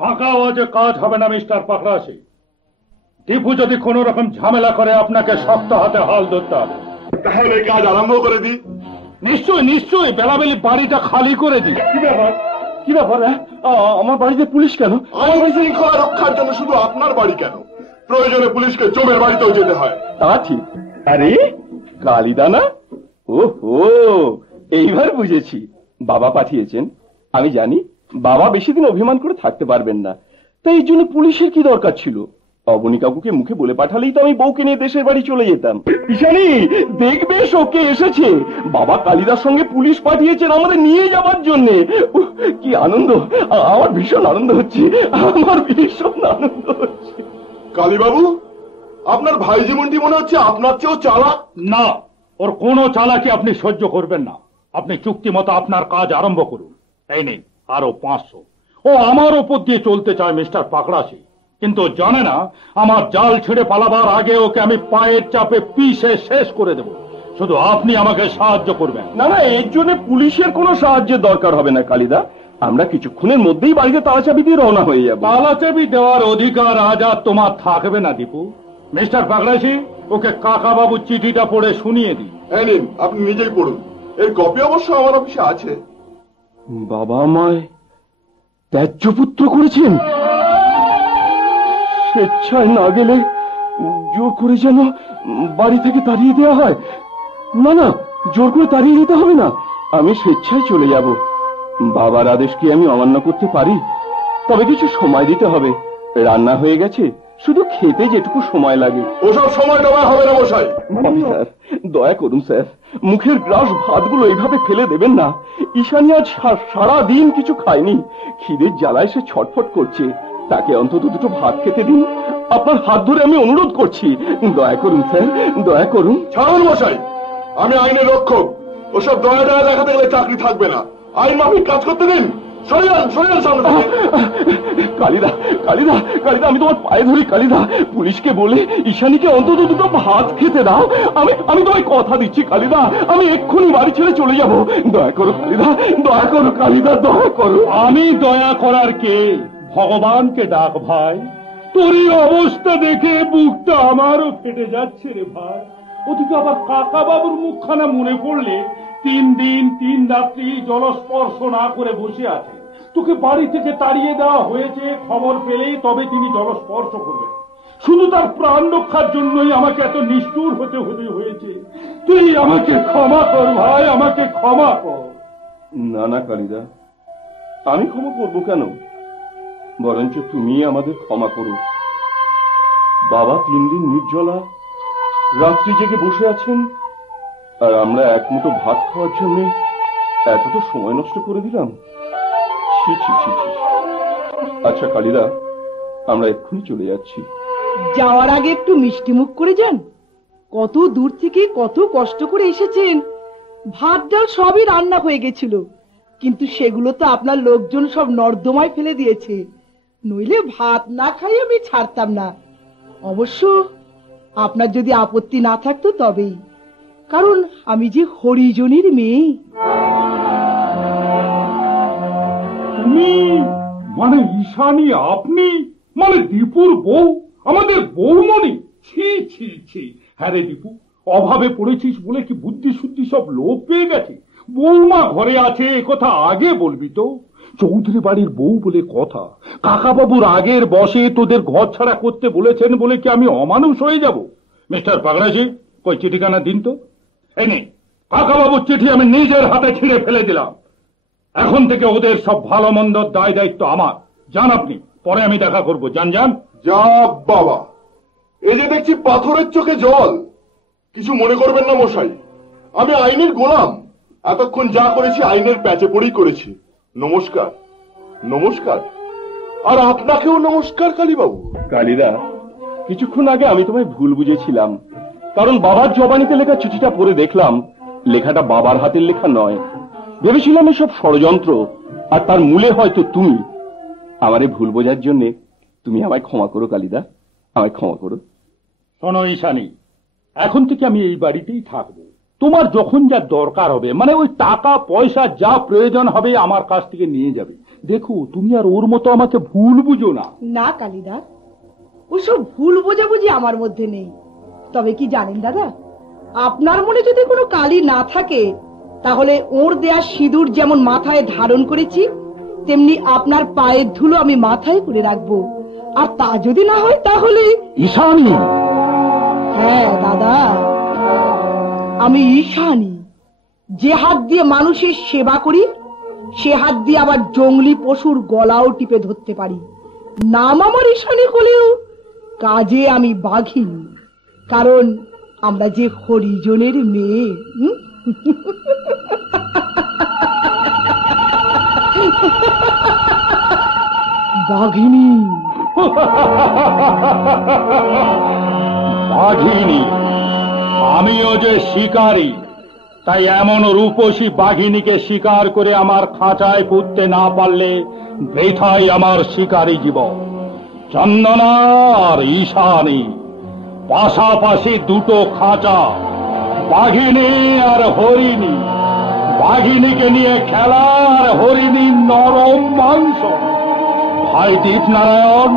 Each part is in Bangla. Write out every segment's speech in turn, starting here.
ফাঁকা আওয়াজে কাজ হবে না মিস্টার পাকড়াশি। টিপু যদি কোন রকম ঝামেলা করে আপনাকে শক্ত হাতে হাল ধরতে হবে। তাহলে কাজ আরম্ভ করে দিই। নিশ্চয়ই নিশ্চয়ই, বেলাবেলি বাড়িটা খালি করে দিই। কি ব্যাপার? কি ব্যাপার? আমার বাড়িতে পুলিশ কেন? আইন শৃঙ্খলা রক্ষার জন্য শুধু আপনার বাড়ি কেন, প্রয়োজনে পুলিশকে জমের বাড়িতেও যেতে হয়। তা ঠিক। আরে কালিদা না? ওহো, এইবার বুঝেছি। বাবা পাঠিয়েছেন। আমি জানি বাবা বেশি দিন অভিমান করে থাকতে পারবেন না, তাই এই জন্য পুলিশের কি দরকার ছিল? অবনী কাকুকে মুখে বলে পাঠালেই তো আমি বউকে নিয়ে দেশের বাড়ি চলে যেতাম। ঈশানী, দেখবে শোকে এসেছে। বাবা কালিদার সঙ্গে পুলিশ পাঠিয়েছেন আমাদের নিয়ে যাওয়ার জন্য। কি আনন্দ! আমার ভীষণ আনন্দ হচ্ছে, আমার ভীষণ আনন্দ হচ্ছে। কালীবাবু, আপনার ভাই যেমনটি মনে হচ্ছে আপনার চেয়েও চালাক। না, ওর কোনো চালাকি আপনি সহ্য করবেন না। আপনি চুক্তি মতো আপনার কাজ আরম্ভ করুন। এই নেই আরো 500। ও আমার ওপর দিয়ে চলতে চায় মিস্টার পাকড়াশি, কিন্তু জানে না আমার জাল ছেড়ে পালাবার আগে ওকে আমি পায়ের চাপে পিষে শেষ করে দেব। শুধু আপনি আমাকে সাহায্য করবেন। না না, এর জন্য পুলিশের কোনো সাহায্যের দরকার হবে না কালিদা। আমরা কিছুক্ষণের মধ্যেই বাড়িতে তালাচাবি দিয়ে রওনা হয়ে যাব। তালাচাবি দেওয়ার অধিকার আজ আর তোমার থাকবে না দীপু। মিস্টার পাকড়াশি, ওকে কাকা বাবুর চিঠিটা পড়ে শুনিয়ে দিই। এই নিন, আপনি নিজেই পড়ুন। এর কপি অবশ্য আমার অফিসে আছে। বাবা আমায় ত্যায্য পুত্র করেছেন। স্বেচ্ছায় না গেলে জোর করে যেন বাড়ি থেকে তাড়িয়ে দেওয়া হয়। না না, জোর করে তাড়িয়ে দিতে হবে না, আমি স্বেচ্ছায় চলে যাব। বাবার আদেশ কি আমি অমান্য করতে পারি? তবে কিছু সময় দিতে হবে। রান্না হয়ে গেছে, শুধু খেতে যেটুকু সময় লাগে। ওসব সময় দেওয়া হবে না মশাই। স্যার, দয়া করুন স্যার, মুখের গ্রাস ভাতগুলো এইভাবে ফেলে দেবেন না। ঈশানী আজ সারা দিন কিছু খায়নি, খিদের জ্বালায় সে ছটফট করছে। তাকে অন্তত দুটো ভাত খেতে দিন। আপনার হাত ধরে আমি অনুরোধ করছি, দয়া করুন স্যার, দয়া করুন। ছাড়ুন মশাই, আমি আইনের রক্ষক। ওসব দয়া দয়া দেখাতে গেলে চাকরি থাকবে না। আইন মাফিক কাজ করতে দিন। সরিয়ান সরিয়ান সামনে থেকে। কালিদা কালিদা কালিদা, আমি তোমার পায়ে ধরি কালিদা। পুলিশকে বলে ঈশানীকে অন্তত দুটো ভাত খেতে দাও। আমি তোমায় কথা দিচ্ছি কালিদা, আমি এক্ষুনি বাড়ি ছেড়ে চলে যাব। দয়া করো কালিদা, দয়া করো কালিদা, দয়া করো। আমি দয়া করার কে? ভগবানকে ডাক ভাই। তোরই অবস্থা দেখে বুকটা আমারও ফেটে যাচ্ছে রে ভাই। ওদিকে আবার কাকা বাবুর মুখখানা মনে পড়লে 3 দিন 3 রাত্রি জলস্পর্শ না করে বসে আছে। তোকে বাড়ি থেকে তাড়িয়ে দেওয়া হয়েছে খবর পেলেই তবে তিনি জলস্পর্শ করবেন। শুধু তার প্রাণ রক্ষার জন্যই আমাকে এত নিষ্ঠুর হতে হয়েছে। তুই আমাকে ক্ষমা কর ভাই, আমাকে ক্ষমা কর। না না কালিদা, আমি ক্ষমা করবো কেন? বরঞ্চ তুমি আমাদের ক্ষমা করো। বাবা 3 দিন নির্জলা রাত্রি জেগে বসে আছেন, আর আমরা এক মুঠো ভাত খাওয়ার জন্য এতটা সময় নষ্ট করে দিলাম। ছি ছি ছি ছি। আচ্ছা কালিদা, আমরা এক্ষুনি চলে যাচ্ছি। যাওয়ার আগে একটু মিষ্টি মুখ করে যান। কত দূর থেকে কত কষ্ট করে এসেছেন। ভাত ডাল সবই রান্না হয়ে গেছিল, কিন্তু সেগুলো তো আপনার লোকজন সব নর্দমায় ফেলে দিয়েছে। নইলে ভাত না খাই আমি ছাড়তাম না। অবশ্য আপনার যদি আপত্তি না থাকতো তবেই, কারণ আমি যে হরিজনের মেয়ে। তুমি মানে ঈশানী? আপনি মানে দীপুর বউ, আমাদের বউমণি? ছি ছি ছি। হ্যাঁ রে দীপু, অভাবে পড়েছিস বলে কি বুদ্ধি শুদ্ধি সব লোপ পেয়ে গেছে? বৌমা ঘরে আছে একথা আগে বলবি তো। চৌধুরী বাড়ির বউ বলে কথা। কাকা বাবুর আগের বসে তোদের ঘর ছাড়া করতে বলেছেন বলে কি আমি অমানুষ হয়ে যাব? মিস্টার পাকড়াশি, কই চিঠিখানা দিন তো। এই নে, কাকা বাবুর চিঠি আমি নিজের হাতে ছিঁড়ে ফেলে দিলাম। এখন থেকে ওদের সব ভালো মন্দ দায় দায়িত্ব আমার। যান আপনি, পরে আমি দেখা করবো। যান যান। যা বাবা, এই যে দেখছি পাথরের চোখে জল। কিছু মনে করবেন না মশাই, আমি আইনের গোলাম। এতক্ষণ যা করেছি আইনের প্যাচে পড়েই করেছি। নমস্কার নমস্কার। আর আপনাকেও নমস্কার কালীবাবু। কালিদা, কিছুক্ষণ আগে আমি তোমায় ভুল বুঝেছিলাম, কারণ বাবার জবানিতে লেখা চিঠিটা পড়ে দেখলাম লেখাটা বাবার হাতের লেখা নয়। ভেবেছিলাম এসব ষড়যন্ত্র, আর তার মূলে হয়তো তুমি। আমারে ভুল বোঝার জন্য তুমি আমায় ক্ষমা করো কালিদা, আমায় ক্ষমা করো। শোনো ঈশানী, এখন থেকে আমি এই বাড়িতেই থাকবো। তোমার যখন যা দরকার হবে, মানে ওই টাকা পয়সা যা প্রয়োজন হবে আমার কাছ থেকে নিয়ে যাবে। দেখো তুমি আর ওর মতো আমাকে ভুল বুঝো না। না কালিদাস, ওসব ভুল বোঝাবুঝি আমার মধ্যে নেই। তবে কি জানেন দাদা, আপনার মনে যদি কোনো কালি না থাকে, তাহলে ওর দেয়া সিঁদুর যেমন মাথায় ধারণ করেছি, তেমনি আপনার পায়ের ধুলো আমি মাথায় করে রাখবো। আর তা যদি না হয় তাহলে ঈশানী। হ্যাঁ দাদা, আমি ঈশানী। যে হাত দিয়ে মানুষের সেবা করি, সে হাত দিয়ে আবার জংলি পশুর গলাও টিপে ধরতে পারি। নাম আমার ঈশানী হলেও কাজে আমি বাঘিনী, কারণ আমরা যে হরিজনের মেয়ে। বাঘিনী। বাঘিনী? আমিও যে শিকারী, তাই এমন রূপসী বাঘিনীকে শিকার করে আমার খাঁচায় পুঁততে না পারলে বৃথাই আমার শিকারী জীবন। চন্দনা আর ঈশানী, পাশাপাশি দুটো খাঁচা, বাঘিনী আর হরিণী। বাঘিনীকে নিয়ে খেলা আর হরিণীর নরম মাংস। ভাই দীপনারায়ণ,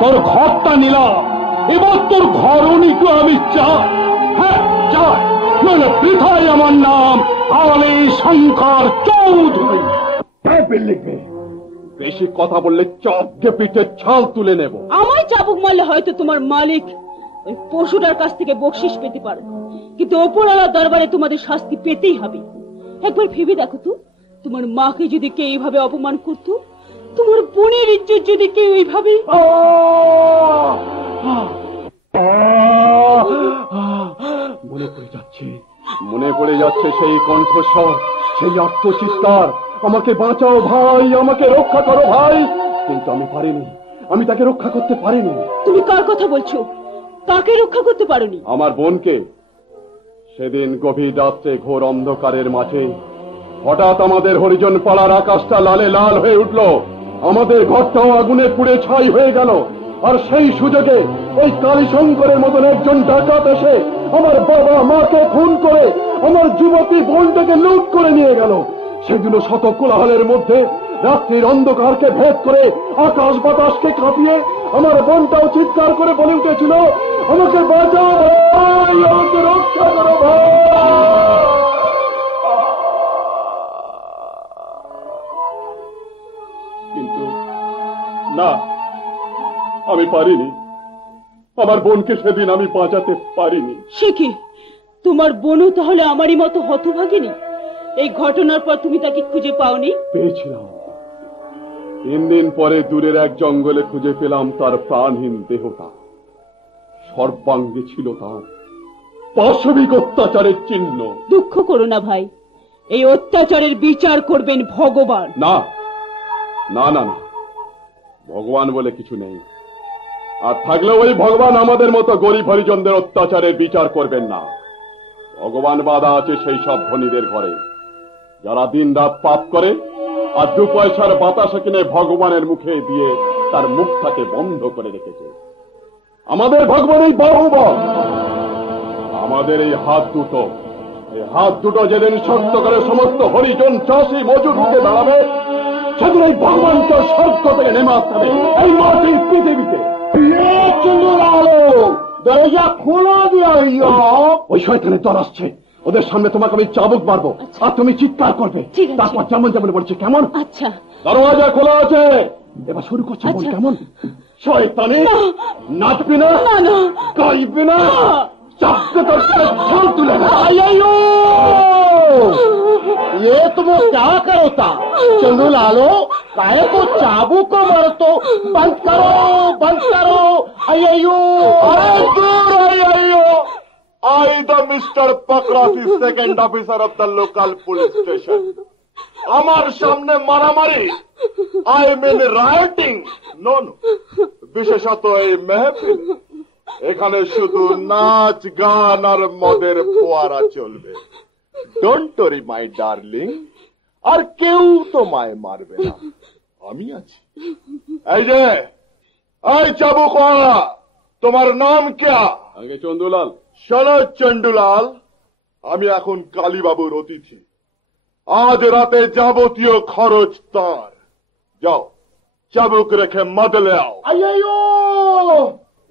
তোর ঘরটা নিলাম, এবার তোর ঘরণীকে আমি চাই। হ্যাঁ চাই, নইলে বৃথাই আমার নাম আলী শঙ্কর চৌধুরী। লিখবে, বেশি কথা বললে চপকে পিঠে ছাল তুলে নেব। আমায় চাবুক মারলে হয়তো তোমার মালিক ওই পশুটার কাছ থেকে বকশিস পেতে পারো, কিন্তু ওপরওয়ালার দরবারে তোমাদের শাস্তি পেতেই হবে। একবার ভেবে দেখো তো, তোমার মাকে যদি কেউ এইভাবে অপমান করতো, তোমার বোনের ইজ্জত যদি কেউ এইভাবে। মনে পড়ে যাচ্ছে সেই কণ্ঠস্বর, সেই আত্মচিৎকার, আমাকে বাঁচাও ভাই, আমাকে রক্ষা করো ভাই। কিন্তু আমি পারিনি, আমি তাকে রক্ষা করতে পারিনি। তুমি কার কথা বলছো? কাকে রক্ষা করতে পারোনি? আমার বোনকে। সেদিন গভীর রাত্রে ঘোর অন্ধকারের মাঝে হঠাৎ আমাদের হরিজন পাড়ার আকাশটা লালে লাল হয়ে উঠল, আমাদের ঘরটাও আগুনে পুড়ে ছাই হয়ে গেল। আর সেই সুযোগে ওই কালীশঙ্করের মতন একজন ডাকাত এসে আমার বাবা মাকে খুন করে আমার যুবতী বোনটাকে লুট করে নিয়ে গেল। সেগুলো শত কোলাহলের মধ্যে রাত্রির অন্ধকারকে ভেদ করে আকাশ বাতাসকে কাঁপিয়ে আমার বোনটাও চিৎকার করে বলে উঠেছিল, আমাকে বাঁচাও ভাই, আমাকে রক্ষা করো ভাই। কিন্তু না, আমি পারিনি, আমার বোনকে সেদিন আমি বাঁচাতে পারিনি। সে কি, তোমার বোনও তাহলে আমারই মতো হতভাগিনী? এই ঘটনার পর তুমি তাকে খুঁজে পাওনি? পেয়েছিলাম। 3 দিন পরে দূরের এক জঙ্গলে খুঁজে পেলাম তার প্রাণহীন দেহটা। সর্বাঙ্গে ছিল তার পাশবিক অত্যাচারের চিহ্ন। দুঃখ করো না ভাই, এই অত্যাচারের বিচার করবেন ভগবান। না না না না, ভগবান বলে কিছু নেই। আর থাকলেও ওই ভগবান আমাদের মতো গরিব হরিজনদের অত্যাচারের বিচার করবেন না। ভগবান বাধা আছে সেই সব ধনীদের ঘরে, যারা দিন রাত পাপ করে আর 2 পয়সার বাতাসা কিনে ভগবানের মুখে দিয়ে তার মুখটাকে বন্ধ করে রেখেছে। আমাদের ভগবান এই বাহুবল, আমাদের এই হাত দুটো যেদিন শক্ত করে সমস্ত হরিজন চাষি মজুর দিকে দাঁড়াবে, সেদিন এই ভগবানকে স্বর্গ থেকে নেমে আসতে হবে এই মাটির পৃথিবীতে। দরজা খোলা দিয়া, ওই শয়তানের দল আসছে, ওদের সামনে তোমাকে আমি চাবুক মারবো আর তুমি চিৎকার করবে। তারপর যেমন যেমন বলছে কেমন। আচ্ছা, দরজা খোলা আছে, এবার শুরু করছে। কেমন শয়তানি, নাচবি না, গাইবি না, চাপকে তোর ছাল তুলে না। ये तुम क्या करो था चंदू लालो, काय को चाबू को मारो तो बंद करो। अय्यो I the Mr. Pakrati, second officer of the local police station. আমার সামনে মারামারি, I mean rioting, no, বিশেষত এই মেহফিল, এখানে শুধু নাচ গান আর মদের ফোয়ারা চলবে। ডোন্ট ওরি মাই ডার্লিং, আর কেউ তোমায় মারবে না, আমি আছি। এই যে, এই চাবুকওয়ালা, তোমার নাম क्या? আগে চন্দুলাল। শোনো চন্ডুলাল, আমি এখন কালীবাবুর অতিথি। আজ রাতে যাবতীয় খরচ তার। जाओ चाबुक रखे मत ले आओ। अयो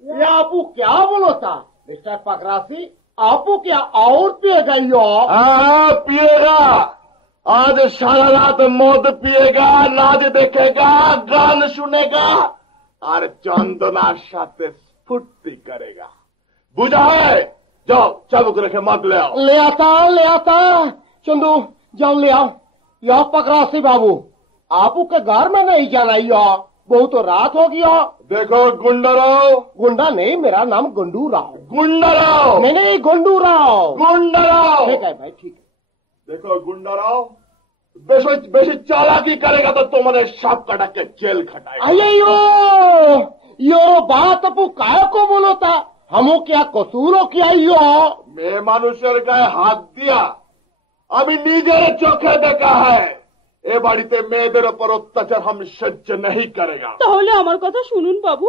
ये आपू क्या बोलो था मिस्टर पकरासी? आपू क्या और पिएगा यो? हाँ पिएगा, आज सारा रात मौत पिएगा, नाच देखेगा, गान सुनेगा और चंदना साथे स्फूर्ति करेगा। बुझा है? जाओ चाबुक रखे मत ले आओ। ले आता चंदू जाओ ले आओ। यो पकरासी बाबू आपू के घर में नहीं जाना यो, बहुत तो रात हो गया। देखो गुंडा राव। गुंडा नहीं, मेरा नाम गुंडू राव। गुंडा राव नहीं गुंडू राव। गुंडा राव ठीक है भाई ठीक है। देखो गुंडा राव, बेशी चालाकी करेगा तो तुम्हारे सांप काटा के जेल खटाएगा। अयो यो बात अपू काय को बोलो था? हमो क्या कसूरो किया यो? मैं মানুষের গায়ে হাত দিয়া আমি নিজের চোখে দেখা है এ বাড়িতে মেয়েদের উপর অত্যাচার हम সহ্য नहीं करेगा। তাহলে আমার কথা শুনুন বাবু,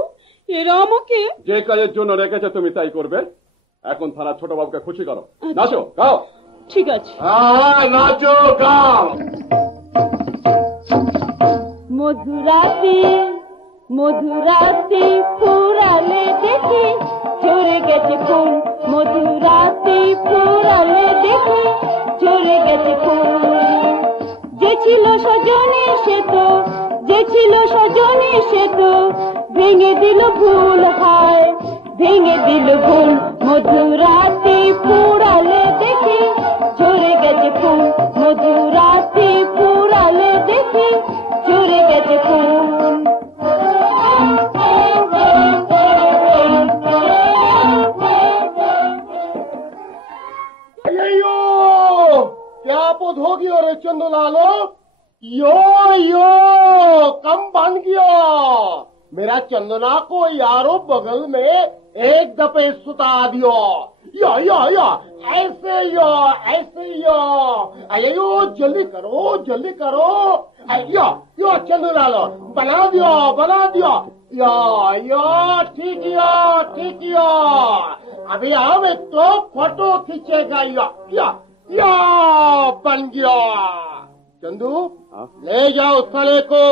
এরা আমাকে যে কাজের জন্য রেখেছে তুমি তাই করবে। এখন থানা ছোট বাবুকে খুশি করো, নাচো গাও। ঠিক আছে। हाँ नाचो गाओ। মধুরাতে মধুরাতে ফুরালে দেখি ঝরে গেছে ফুল, মধুরাতে ফুরালে দেখি ঝরে গেছে ফুল। যে ছিল সজনে সে তো, যে ছিল সজনে সে তো ভেঙে দিল ভুল, হায় ভেঙে দিল ভুল। মধুরাতে ফুরালে দেখি ঝরে গেছে ফুল, মধুরাতে ফুরালে দেখি ঝরে গেছে ফুল। क्या पौध हो गया रे चंदुलालो? यो कम बन गया। मेरा चंदना को यारो बगल में एक दफे सुता दियो। या ऐसे यो अयो जल्दी करो। यो चंदुलालो बना दियो। यो ठीक यो अभी हम एक तो फोटो खींचेगा। या बन गया। चंदू ले जाओ साले को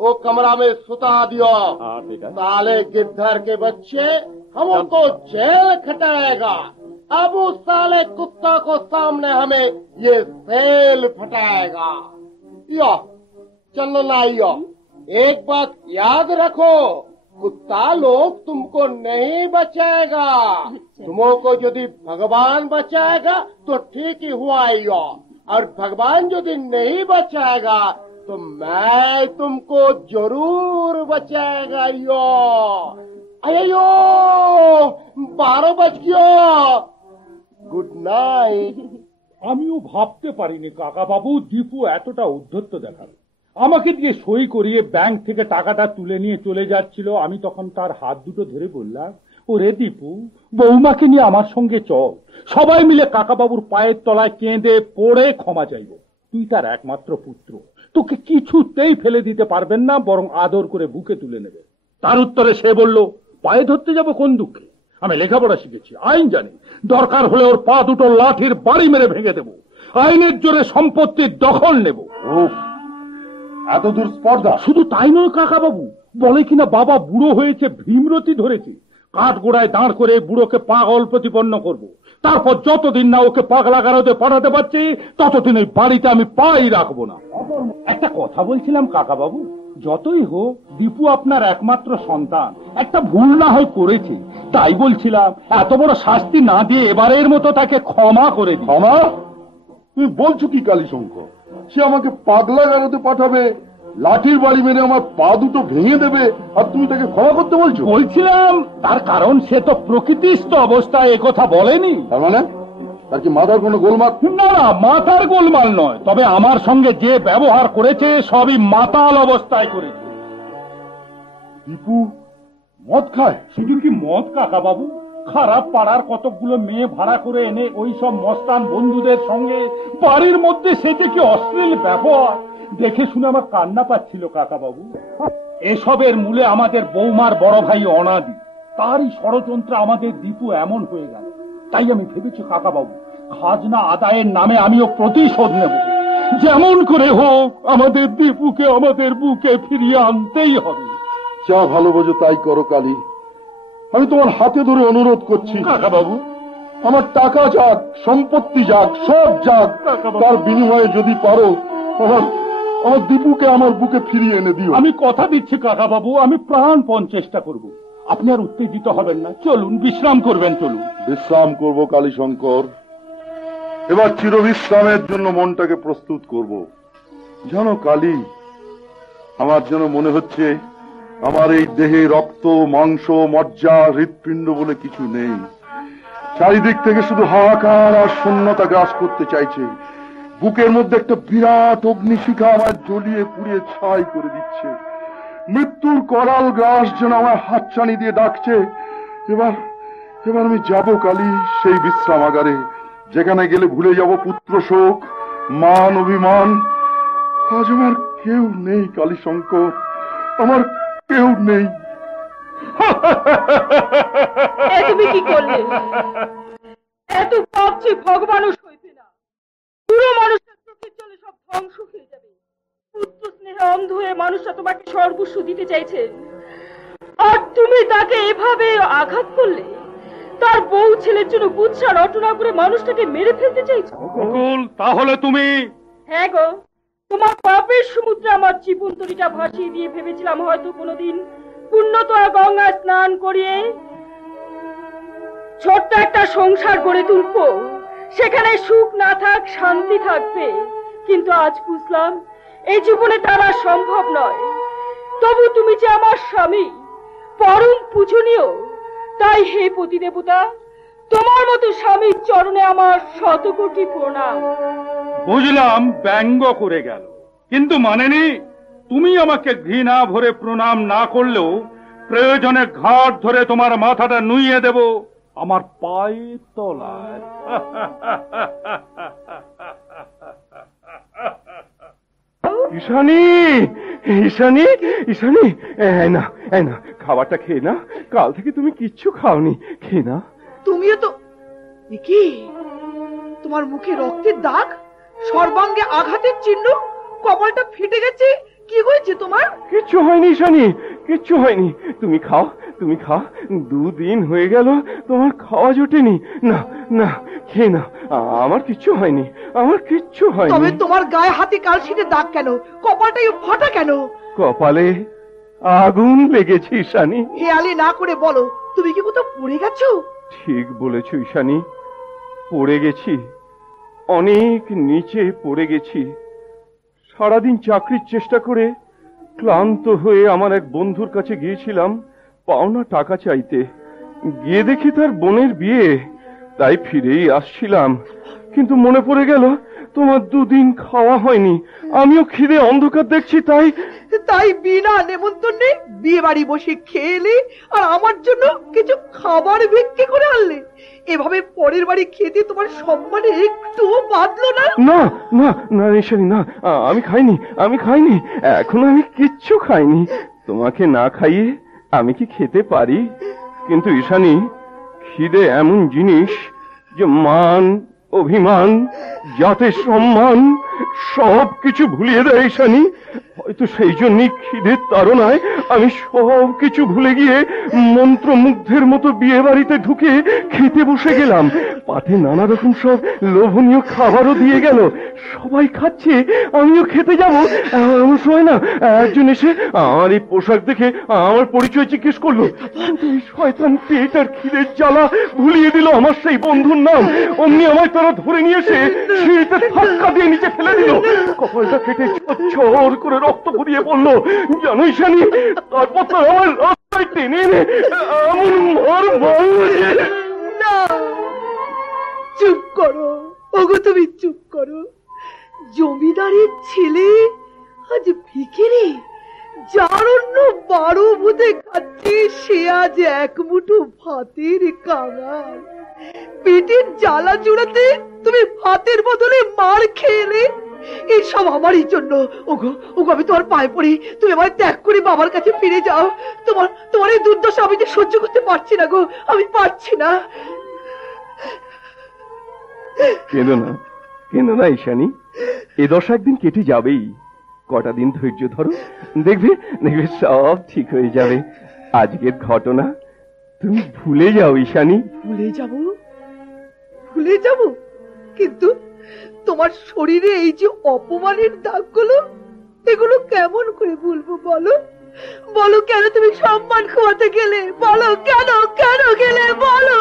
वो कमरा में सुता दियो। ठीक है। साले गिद्धर के बच्चे हमको जेल खटाएगा। अब उस साले कुत्ता को सामने हमें ये सेल फटाएगा। यो चलो लाइयो, एक बात याद रखो, कुत्ता लोग तुमको नहीं बचाएगा। तुमको यदि भगवान बचाएगा तो ठीक ही हुआ यो, और भगवान यदि नहीं बचाएगा तो मैं तुमको जरूर बचाएगा यो। अयो 12 बज गया। Good night. আমিও ভাবতে পারিনি কাকা বাবু দীপু এতটা উদ্ধত্ত দেখাবে। আমাকে দিয়ে সই করিয়ে ব্যাংক থেকে টাকাটা তুলে নিয়ে চলে যাচ্ছিল। আমি তখন তার হাত দুটো ধরে বললাম, ওরে দীপু, বৌমাকে নিয়ে আমার সঙ্গে চল, সবাই মিলে কাকা বাবুর পায়ের তলায় কেঁদে পড়ে ক্ষমা চাইব। তুই তার একমাত্র পুত্র, তোকে কিছুতেই ফেলে দিতে পারবেন না, বরং আদর করে বুকে তুলে নেবে। তার উত্তরে সে বলল, পায়ে ধরতে যাব কোন দুঃখে? আমি লেখাপড়া শিখেছি, আইন জানি, দরকার হলে ওর পা দুটো লাঠির বাড়ি মেরে ভেঙে দেব, আইনের জোরে সম্পত্তির দখল নেব। এত দূর স্পর্ধা? শুধু তাই নয় কাকা বাবু, বলে কিনা বাবা বুড়ো হয়েছে, ভীমরতি ধরেছে, কাঠ গোড়ায় দাঁড় করে বুড়োকে পাগল প্রতিপন্ন করব। তারপর যতদিন না ওকে পাগলা গারদে পাঠাতে পারছি ততদিন ওই বাড়িতে আমি পাই রাখবো না। একটা কথা বলছিলাম কাকা বাবু, যতই হোক দীপু আপনার একমাত্র সন্তান, একটা ভুল না হয় করেছে, তাই বলছিলাম এত বড় শাস্তি না দিয়ে এবারের মতো তাকে ক্ষমা করে দিই। ক্ষমা? তুমি বলছো কি কালীশঙ্কর? সে আমাকে পাগলা গারদে পাঠাবে, লাঠির বাড়ি মেরে আমার পা দুটো ভেঙে দেবে, আর তুমি তাকে ক্ষমা করতে বলছো? বলছিলাম তার কারণ সে তো প্রকৃতিস্থ অবস্থায় একথা বলেনি। তার মানে তার কি মাথার কোনো গোলমাল? না, মাথার গোলমাল নয়, তবে আমার সঙ্গে যে ব্যবহার করেছে সবই মাতাল অবস্থায় করেছে। দীপু মদ খায়? শুধু কি মদ কাকা বাবু, খারাপ পাড়ার কতকগুলো মেয়ে ভাড়া করে এনে ওই সব মস্তান বন্ধুদের সঙ্গে বাড়ির মধ্যে সেটা কি অশ্লীল ব্যবহার দেখে শুনে আমার কান্না পাচ্ছিল কাকা বাবু। এসবের মূলে আমাদের বৌমার বড় ভাই অনাদি, তারই ষড়যন্ত্রে আমাদের দীপু এমন হয়ে গেল। তাই আমি ভেবেছি কাকা বাবু, খাজনা আদায়ের নামে আমিও প্রতিশোধ নেব। যেমন করে হোক আমাদের দীপুকে আমাদের বুকে ফিরিয়ে আনতেই হবে। যা ভালো বোঝো তাই করো কালী। আমি তোমার হাতে ধরে অনুরোধ করছি কাকা বাবু, আমার টাকা যাক, সম্পত্তি যাক, সব যাক, তার বিনিময়ে যদি পারো আমার আমার দীপুকে আমার বুকে ফিরিয়ে এনে দিও। আমি কথা দিচ্ছি কাকা বাবু, আমি প্রাণপণ চেষ্টা করব। আপনি আর উত্তেজিত হবেন না, চলুন বিশ্রাম করবেন, চলুন। বিশ্রাম করব কালীশঙ্কর, এবার চিরবিশ্রামের জন্য মনটাকে প্রস্তুত করব। জানো কালী, আমার যেন মনে হচ্ছে আমার এই দেহে রক্ত, মাংস, মজ্জা, হৃৎপিণ্ড বলে কিছু নেই। চারিদিক থেকে শুধু হাহাকার আর শূন্যতা গ্রাস করতে চাইছে। বুকের মধ্যে একটা বিরাট অগ্নিশিখা আমার জ্বলিয়ে পুড়িয়ে ছাই করে দিচ্ছে। মৃত্যুর করাল গ্রাস যেন আমার হাতছানি দিয়ে ডাকছে। এবার আমি যাব কালী সেই বিশ্রামাগারে, যেখানে গেলে ভুলে যাব পুত্র শোক, মান অভিমান। আজ আমার কেউ নেই কালীশঙ্কর, আমার কেউ নেই। তুমি কি করলে? এত ভাবছি ভগবানও সইবে না। পুরো মানুষের চোখের জলে সব ধ্বংস হয়ে যাবে। পুত্র স্নেহে অন্ধ হয়ে মানুষটা তোমাকে সর্বস্ব দিতে চাইছে, আর তুমি তাকে এভাবে আঘাত করলে। তার বউ ছেলের জন্য কুৎসা রটনা করে মানুষটাকে মেরে ফেলতে চাইছো। তাহলে তুমি? হ্যাঁ গো, তোমার পাপের সমুদ্রে আমার জীবনতরীটা ভাসিয়ে দিয়ে ভেবেছিলাম হয়তো কোনোদিন পুণ্যতরা গঙ্গা স্নান করিয়ে ছোট্ট একটা সংসার গড়ে তুলবো, সেখানে সুখ না থাক শান্তি থাকবে। কিন্তু আজ বুঝলাম এই জীবনে তারা সম্ভব নয়। তবু তুমি যে আমার স্বামী, পরম পূজনীয়, তাই হে পতি দেবতা, তোমার মতো স্বামীর চরণে আমার শতকোটি প্রণাম। বুঝলাম ব্যঙ্গ করে গেল, কিন্তু মানেনি তুমি আমাকে ঘৃণা ভরে প্রণাম না করলেও প্রয়োজনে ঘাট ধরে তোমার মাথাটা নুইয়ে দেব আমার পায়ের তলায়। ঈশানী, ঈশানী, ঈশানী, না না, খাবারটা খেয়ে না। কাল থেকে তুমি কিচ্ছু খাওনি, খেয়ে না। তুমিও তো কি, তোমার মুখে রক্তের দাগ, সর্বাঙ্গে আঘাতের চিহ্ন, কপালটা ফেটে গেছে, কি হয়েছে তোমার? কিচ্ছু হয়নি ঈশানী, কিচ্ছু হয়নি। তুমি খাও, তুমি খাও। 2 দিন হয়ে গেল তোমার খাওয়া জোটেনি। না না, খেয়ে না। আমার কিচ্ছু হয়নি, আমার কিচ্ছু হয়নি। তবে তোমার গায়ে হাতে কালশিটে দাগ কেন? কপালটাই ফাটা কেন? কপালে আগুন লেগেছে ঈশানী। হেয়ালি না করে বলো, তুমি কি কোথাও পড়ে গেছো? ঠিক বলেছ ঈশানী, পড়ে গেছি, অনেক নিচে পড়ে গেছি। সারাদিন চাকরির চেষ্টা করে ক্লান্ত হয়ে আমার এক বন্ধুর কাছে গিয়েছিলাম পাওনা টাকা চাইতে। গিয়ে দেখি তার বোনের বিয়ে, তাই ফিরেই আসছিলাম। কিন্তু মনে পড়ে গেল তোমার 2 দিন খাওয়া হয়নি, আমিও খিদে অন্ধকার দেখছি, তাই বিনা নেমন্তন্নে বিয়ে বাড়ি বসে খেয়ে এলে, আর আমার জন্য কিছু খাবার ভিক্ষে করে আনলে। এভাবে পরের বাড়ি খেতে তোমার সম্মানে একটু বাঁধলো না? না না না ঈশানী, না, আমি খাইনি, আমি খাইনি, এখনো আমি কিচ্ছু খাইনি। তোমাকে না খাইয়ে আমি কি খেতে পারি? কিন্তু ঈশানী, খিদে এমন জিনিস যে মান, অভিমান, জাতের সম্মান সব কিছু ভুলিয়ে দেয় ঈশানী। হয়তো সেই জন্যই খিদের তাড়নায় আমি সব কিছু ভুলে গিয়ে মন্ত্রমুগ্ধের মতো বিয়ে বাড়িতে ঢুকে খেতে বসে গেলাম। পাতে নানা রকম সব লোভনীয় খাবারও দিয়ে গেল, সবাই খাচ্ছে, আমিও খেতে যাব। এমন সময় না একজন এসে আমার এই পোশাক দেখে আমার পরিচয় জিজ্ঞেস করলো। কিন্তু এই শয়তান পেট আর খিদের জ্বালা ভুলিয়ে দিল আমার সেই বন্ধুর নাম। অমনি আমায় তারা ধরে নিয়ে এসে সিঁড়িতে ধাক্কা দিয়ে নিচে ফেলে দিল। কপালটা কেটে ঝরঝর করে রক্ত গড়িয়ে পড়লো, জানো ঈশানী। তারপর তো আমার রাস্তায় টেনে এনে এমন মার মারল যে। না, চুপ করো ওগো, তুমি চুপ করো। জমিদারের ছেলে আজ ভিখিরি, যার অন্য 12 ভূতে খাচ্ছে, সে আজ 1 মুঠো ভাতের কাঙাল। পেটের জ্বালা জুড়াতে তুমি ভাতের বদলে মার খেলে। এইসব আমারই জন্য। ওগো ওগো, আমি তোমার পায়ে পড়ি, তুমি আমার ত্যাগ করে বাবার কাছে ফিরে যাও। তোমার এই দুর্দশা আমি যে সহ্য করতে পারছি না গো, আমি পারছি না। কেঁদো না, কেন না ঈশানী, এ দশা একদিন কেটে যাবেই। কটা দিন ধৈর্য ধরো, দেখবে দেখবে সব ঠিক হয়ে যাবে। আজকের ঘটনা তুমি ভুলে যাও ঈশানী। ভুলে যাব, ভুলে যাব? কিন্তু তোমার শরীরে এই যে অপমানের দাগগুলো, এগুলো কেমন করে ভুলবো বলো? বলো, কেন তুমি সম্মান খোয়াতে গেলে? বলো কেন, কেন গেলে বলো?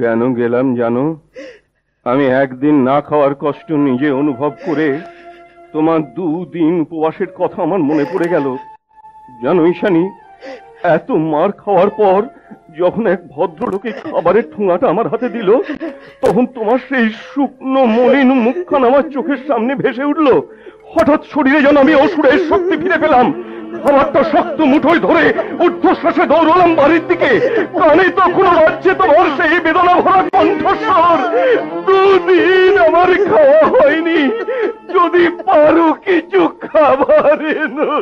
কেন গেলাম জানো? আমি একদিন না খাওয়ার কষ্ট নিজে অনুভব করে তোমার 2 দিন উপবাসের কথা আমার মনে পড়ে গেল। জানো ঈশানী, এত মার খাওয়ার পর যখন এক ভদ্রলোকে খাবারের ঠোঙাটা আমার হাতে দিল, তখন তোমার সেই শুকনো মলিন মুখখান আমার চোখের সামনে ভেসে উঠল। হঠাৎ শরীরে যেন আমি অসুরের শক্তি ফিরে পেলাম। খাবারটা শক্ত মুঠোয় ধরে ঊর্ধ্বশ্বাসে দৌড়লাম বাড়ির দিকে। কানে তখনও বাজছে তোমার সেই বেদনা ভরা কণ্ঠস্বর। 2 দিন আমার খাওয়া হয়নি, যদি পারো কিছু খাবার এনো।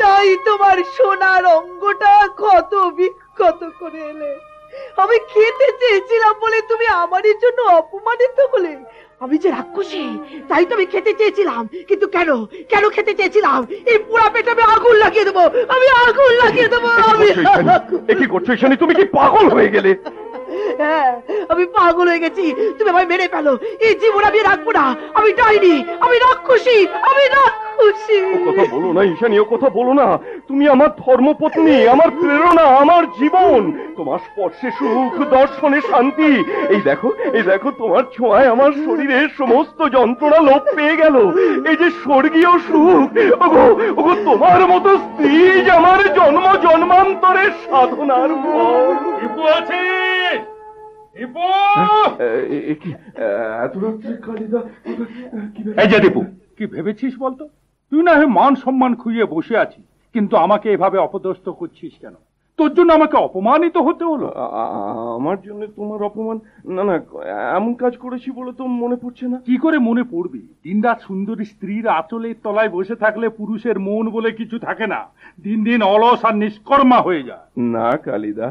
তাই তোমার সোনার অঙ্গটা ক্ষত বিক্ষত করে এলে। আমি খেতে চেয়েছিলাম বলে তুমি আমারই জন্য অপমানিত হলে। আমি যে রাক্ষসী, তাই তো আমি খেতে চেয়েছিলাম। কিন্তু কেন, কেন খেতে চেয়েছিলাম? এই পুরা পেটে আমি আগুন লাগিয়ে দেবো, আমি আগুন লাগিয়ে দেবো। কি করছো ঈশানী? তুমি কি পাগল হয়ে গেলে? হ্যাঁ, আমি পাগল হয়ে গেছি। তুমি আমায় মেরে ফেলো, এই জীবন আমি রাখবো না। আমি ডাইনি, আমি রাক্ষসী, আমি রাক্ষসী। ও কথা বলো না ঈশানী, ও কথা বলো না। তুমি আমার ধর্মপত্নী, আমার প্রেরণা, আমার জীবন। তোমার স্পর্শে সুখ, দর্শনে শান্তি। এই দেখো, এই দেখো, তোমার ছোঁয়ায় আমার শরীরের সমস্ত যন্ত্রণা লোপ পেয়ে গেল। এই যে স্বর্গীয় সুখ, ওগো ওগো, তোমার মতো স্ত্রী আমার জন্ম জন্মান্তরের সাধনার ফল। দীপু আছে? দীপু! এত রাত্রে কালিদা? এই যে দীপু, কি ভেবেছিস বলতো? তুই না হয় মান সম্মান খুইয়ে বসে আছিস, কিন্তু আমাকে এভাবে অপদস্থ করছিস কেন? তোর জন্য আমাকে অপমানিত হতে হলো। আমার জন্য তোমার অপমান? না না, এমন কাজ করেছি বলে তো মনে পড়ছে না। কি করে মনে পড়বি? দিনরাত সুন্দরী স্ত্রীর আঁচলের তলায় বসে থাকলে পুরুষের মন বলে কিছু থাকে না। দিন দিন অলস আর নিষ্কর্মা হয়ে যায়। না কালিদা,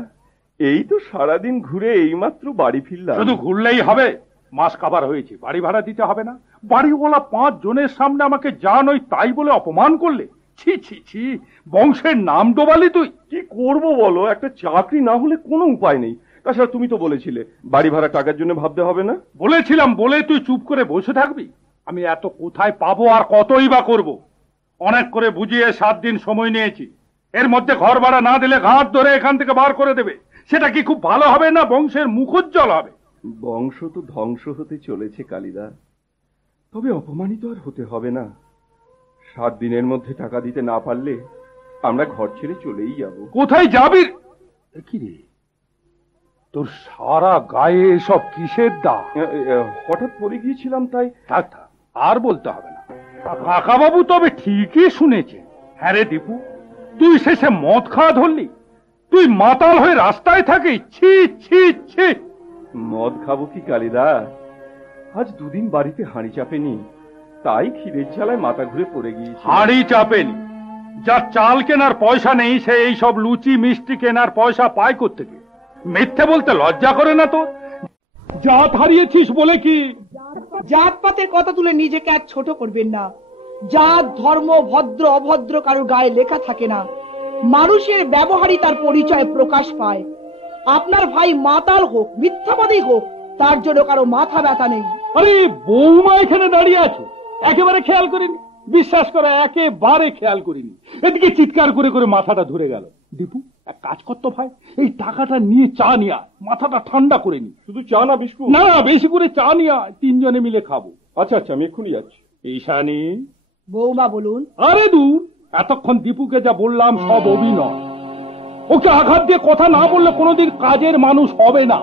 এই তো সারাদিন ঘুরে এইমাত্র বাড়ি ফিরলাম। শুধু ঘুরলেই হবে? মাস কাবার হয়েছে, বাড়ি ভাড়া দিতে হবে না? বাড়িওয়ালা 5 জনের সামনে আমাকে যা নই তাই বলে অপমান করলে। ছি ছি ছি, বংশের নাম ডোবালি তুই। কি করব বলো? একটা চাকরি না হলে কোনো উপায় নেই। তাছাড়া তুমি তো বলেছিলে বাড়ি ভাড়া টাকার জন্য ভাবতে হবে না। বলেছিলাম বলে তুই চুপ করে বসে থাকবি? আমি এত কোথায় পাবো আর কতই বা করব? অনেক করে বুঝিয়ে 7 দিন সময় নিয়েছি। এর মধ্যে ঘর ভাড়া না দিলে ঘাট ধরে এখান থেকে বার করে দেবে। সেটা কি খুব ভালো হবে না বংশের মুখোজ্জ্বল হবে? বংশ তো ধ্বংস হতে চলেছে কালিদা, তবে অপমানিত আর হতে হবে না। 7 দিনের মধ্যে টাকা দিতে না পারলে আমরা ঘর ছেড়ে চলেই যাব। কোথায় যাবি? কি রে, তোর সারা গায়ে এসব কিসের দাগ? হঠাৎ পড়ে গিয়েছিলাম তাই। থাক থাক, আর বলতে হবে না। কাকা বাবু তবে ঠিকই শুনেছে। হ্যাঁ রে দীপু, তুই শেষে মদ খাওয়া ধরলি? তুই মাতাল হয়ে রাস্তায় থাকিস? ছি ছি ছি। মদ খাবো কি কালিদা? আজ 2 দিন বাড়িতে হাঁড়ি চাপেনি, তাই খিদের জ্বালায় মাথা ঘুরে পড়ে গিয়েছে। হাঁড়ি চাপেনি? যার চাল কেনার পয়সা নেই সে এই সব লুচি মিষ্টি কেনার পয়সা পায় কোত্থেকে? মিথ্যে বলতে লজ্জা করে না তোর? জাত হারিয়েছিস বলে কি? জাতপাতের কথা তুলে নিজেকে আর ছোট করবেন না। জাত, ধর্ম, ভদ্র অভদ্র কারোর গায়ে লেখা থাকে না। মানুষের ব্যবহারই তার পরিচয় প্রকাশ পায়। আপনার ভাই মাতাল হোক, মিথ্যাবাদী হোক, তার জন্য কারো মাথা ব্যথা নেই। আরে বৌমা এখানে দাঁড়িয়ে আছো, একেবারে খেয়াল করিনি। বিশ্বাস করো, একেবারে খেয়াল করিনি। এদিকে চিৎকার করে করে মাথাটা ধরে গেল। দীপু, এক কাজ করতো ভাই, এই টাকাটা নিয়ে চা নিয়ে আয়, মাথাটা ঠান্ডা করে নি। শুধু চা না বিস্কুট? না, বেশি করে চা নিয়ে আয়, 3 জনে মিলে খাবো। আচ্ছা আচ্ছা, আমি এক্ষুনি যাচ্ছি। ঈশানী। বৌমা বলুন। আরে দূর, এতক্ষণ দীপুকে যা বললাম সব অভিনয়। ওকে আঘাত দিয়ে কথা না বললে কোনোদিন কাজের মানুষ হবে না।